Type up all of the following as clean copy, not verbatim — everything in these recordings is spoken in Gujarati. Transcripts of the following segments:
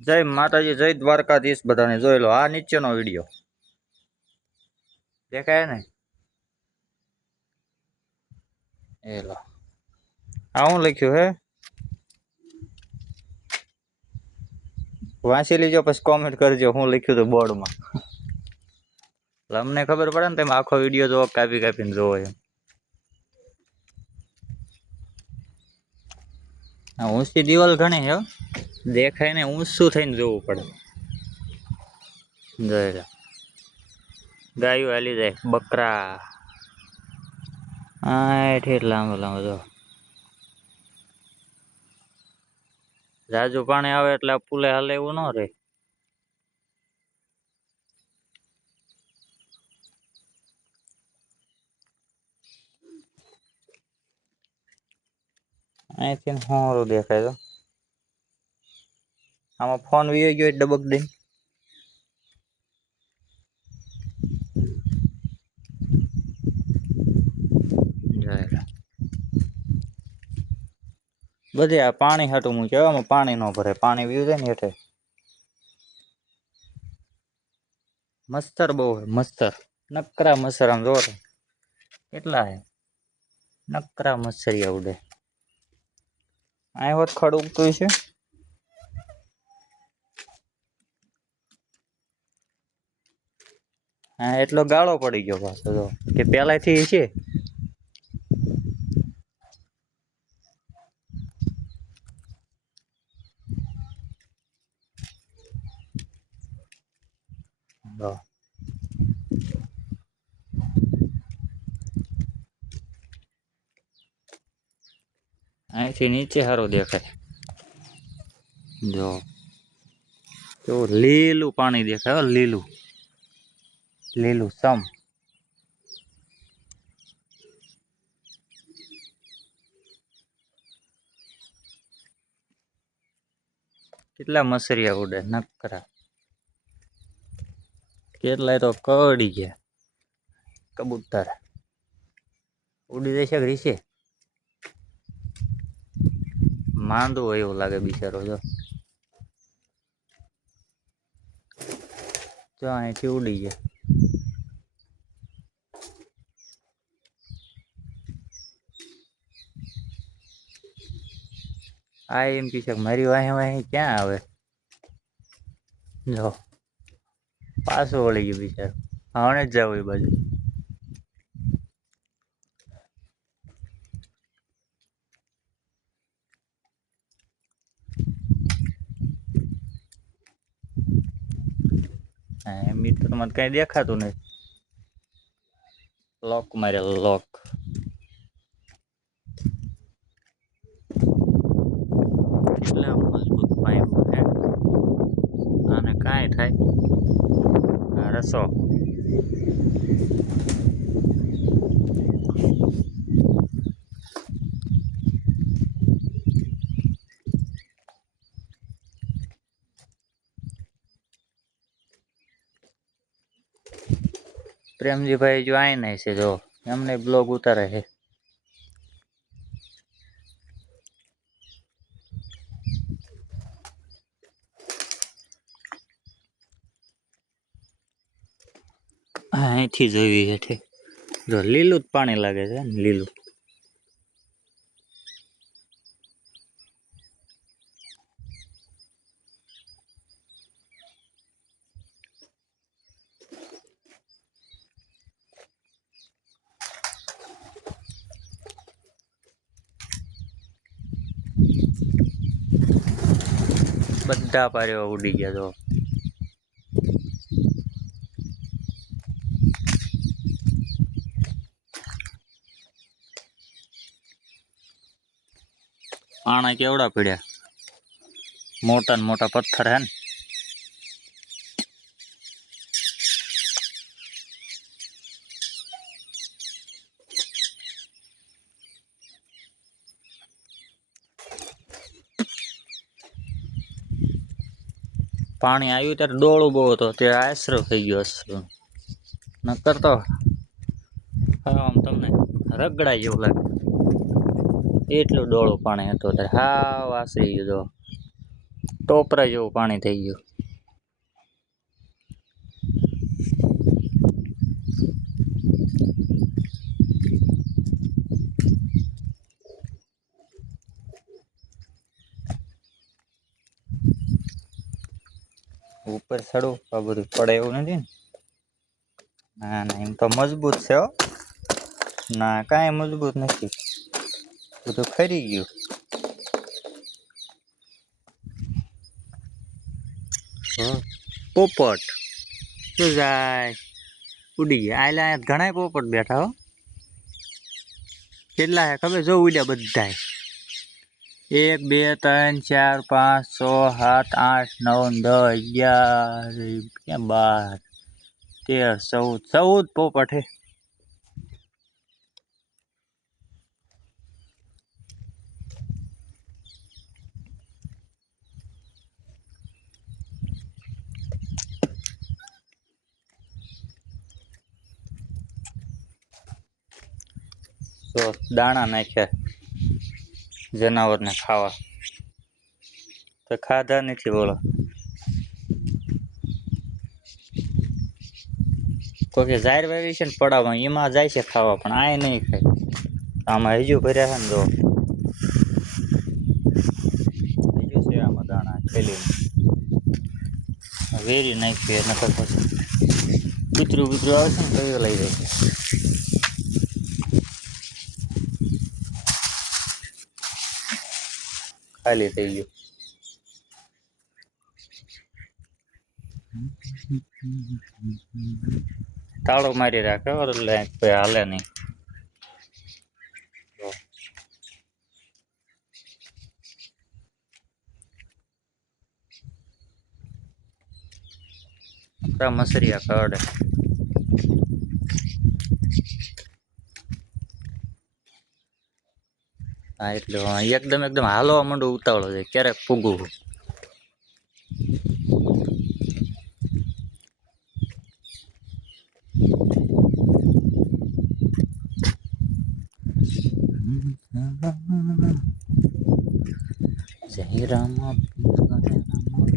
જય માતાજી, જય દ્વારકાધીશ. બધાને જોઈ લો આ નીચેનો વિડીયો દેખાય ને? એ લો, આ હું લખ્યું હે વાંચી લીજો, પછી કોમેન્ટ કરજો હું લખ્યું હતું બોર્ડમાં. અમને ખબર પડે ને, તમે આખો વિડીયો જોવો, કાપી કાપીને જોવો એમ. ઊંચી દિવાલ ઘણી હે, દેખાય ને ઊંચું થઈને જોવું પડે. જોઈ લો, ગાયો હાલી જાય, બકરા આ ઠેર લાંબો લાંબો જો. જાજુ પાણી આવે એટલે પુલે હાલે એવું ન રે. અહીંથી સારું દેખાય તો. આમાં ફોન વી ગયો ડબક દઈને. બધે આ પાણી હાટું હું કહેવામાં પાણી ન ભરે, પાણી વીયું જાય ને એટલે મચ્છર બહુ હે, મચ્છર નકરા મચ્છર. આમ જોવો કેટલા હે, નકરા મચ્છરિયા ઉડે. અહીં હોત ખડ ઉગતું છે. હા, એટલો ગાળો પડી ગયો પાછો જો, કે પેલાથી છે. અહીંથી નીચે સારું દેખાય જો, કેવું લીલું પાણી દેખાય, લીલું લીલું સમ. કેટલા મસરિયા ઉડે નકરા, કેટલાય તો કરડી ગયા. કબૂતર ઉડી જશે કે રીશે, માંદું હોય એવું લાગે બિચારો. જો અહીંથી ઉડી ગયા. આ એમ કે છે મારી વાહે વાહે ક્યાં આવે, જો પાછું વળી ગયું બિચારો. હવણે જ જાવ એ બાજુ. હા, મિત્ર મને કઈ દેખાતું નથી. લોક મારે લોક. કેટલા મજબૂત પાઇપ છે, આને કાંઈ થાય. રસો પ્રેમજીભાઈ જો આઈ નહીં છે, જો એમને બ્લોગ ઉતારે છે. હા, અહીંથી જોઈ હેઠે જો લીલું જ પાણી લાગે છે ને, લીલું. બધા પારેવા ઉડી ગયા જો. પાણા કેવડા પડ્યા, મોટા ને મોટા પથ્થર હે ને. પાણી આવ્યું ત્યારે ડોળું બહુ હતો, ત્યારે આશરો થઈ ગયો અસરો. નકર તો આમ તમને રગડા જેવું લાગે, એટલું ડોળું પાણી હતું ત્યારે. હાવ આશરી ગયું. ટોપરા જેવું પાણી થઈ ગયું. ઉપર ચડવું આ બધું પડે એવું નથી ને? ના ના, એમ તો મજબૂત છે હો. ના કાંઈ મજબૂત નથી, બધું ખરી ગયું. પોપટ શું જાય ઉડી ગયા. આયલા ઘણા પોપટ બેઠા હો. કેટલા હે ખબર? જો ઉડ્યા બધા. 1 2 3 4 5 6 7 8 9 10 11 12 13 14 પોપટ હે. તો દાણા નાખ્યા જનાવરને ખાવા, તો ખાધા નથી. બોલો તો કે ઝાર વાવી છે ને પડાવવા, એમાં જાય છે ખાવા, પણ આ નહીં ખાય. આમાં હજુ ભર્યા છે ને, જો હજુ છે આમાં દાણા થેલી વેરી નાખીએ. નકર પછી કૂતરું આવે છે ને તો એ લઈ જાય છે. ખાલી થઈ ગયું. તાળો મારી રાખે એટલે કોઈ હાલે નહીં. મસરિયા કાઢે. હા એટલે એકદમ હાલવા માંડું, ઉતાવળો છે ક્યારેક પૂગું. જય રામ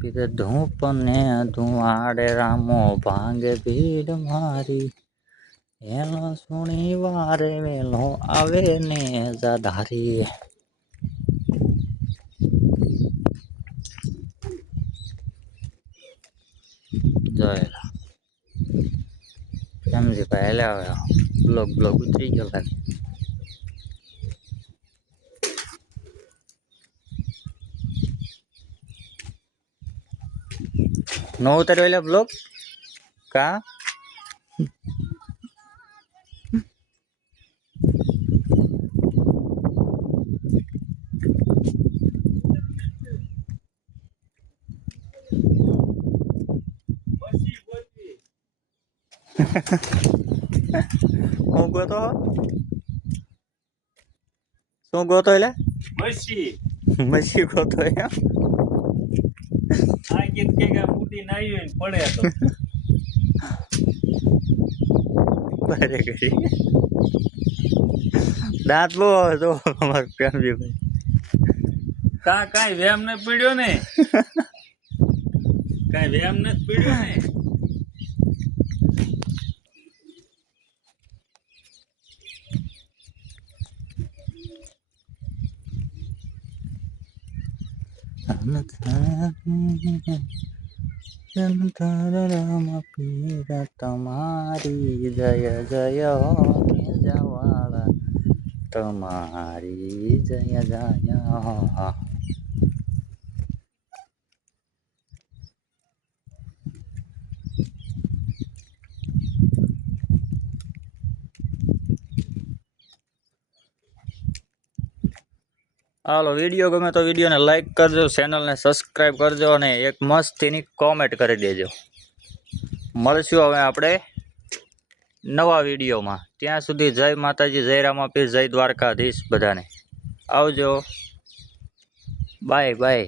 પીર ધૂપ ને ધુઆડે, રામો ભાંગે ભીડ મારી. એનો સુણી વારે વેલો આવે ને જાધારી. જોયેલા સમજી ભાઈ. આવે બ્લોગ ઉતરી ગયો લાગે. નો ઉતાર્યો એટલે બ્લોગ કા હું ગોતો શું ગોતો એટલે મસી ગોતો એમ. આ ગીત કે મૂડી નાઈ હોય પડે તો બરે કરી દાંત બહુ આવે તો અમારે પ્રેમજીભાઈ. કાંઈ વેમ ને પીડ્યો ને, કાંઈ વેમ ને પીડ્યો ને. રામ પીર તમારી જય જય હો જવાળા, તમારી જય જય. હાલો, વિડીયો ગમે તો વિડીયોને લાઈક કરજો, ચેનલને સબસ્ક્રાઈબ કરજો અને એક મસ્તીની કોમેન્ટ કરી દેજો. મળશું હવે આપણે નવા વિડીયોમાં. ત્યાં સુધી જય માતાજી, જય રામાપીર, જય દ્વારકાધીશ બધાને. આવજો, બાય બાય.